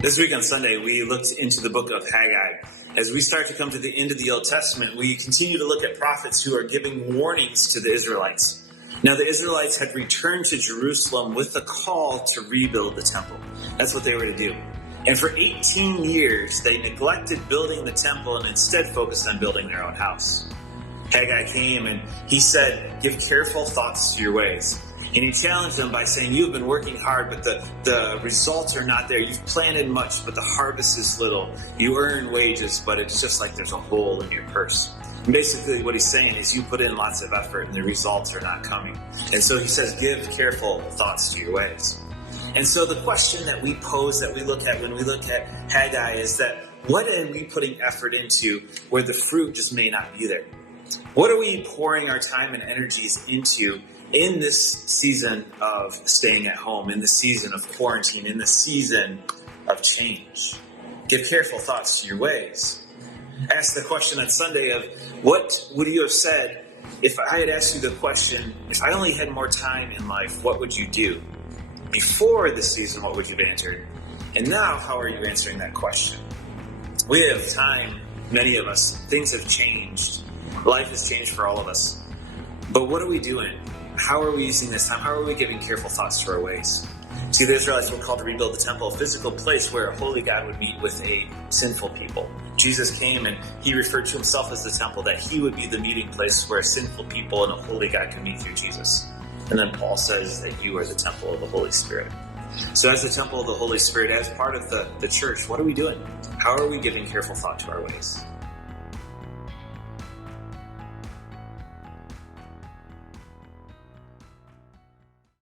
This week on Sunday, we looked into the book of Haggai. As we start to come to the end of the Old Testament, we continue to look at prophets who are giving warnings to the Israelites. Now, the Israelites had returned to Jerusalem with a call to rebuild the temple. That's what they were to do. And for 18 years, they neglected building the temple and instead focused on building their own house. Haggai came and he said, "Give careful thoughts to your ways." And he challenged them by saying, "You have been working hard, but the results are not there. You've planted much, but the harvest is little. You earn wages, but it's just like there's a hole in your purse." And basically what he's saying is you put in lots of effort and the results are not coming. And so he says, give careful thoughts to your ways. And so the question that we pose, that we look at when we look at Haggai is that what are we putting effort into where the fruit just may not be there? What are we pouring our time and energies into in this season of staying at home, in the season of quarantine, in the season of change? Give careful thoughts to your ways. Ask the question on Sunday of, what would you have said if I had asked you the question, if I only had more time in life, what would you do? Before the season, what would you have answered? And now, how are you answering that question? We have time, many of us. Things have changed. Life has changed for all of us. But what are we doing? How are we using this time? How are we giving careful thoughts to our ways? See, the Israelites were called to rebuild the temple, a physical place where a holy God would meet with a sinful people. Jesus came and he referred to himself as the temple, that he would be the meeting place where sinful people and a holy God can meet through Jesus. And then Paul says that you are the temple of the Holy Spirit. So as the temple of the Holy Spirit, as part of the church, what are we doing? How are we giving careful thought to our ways?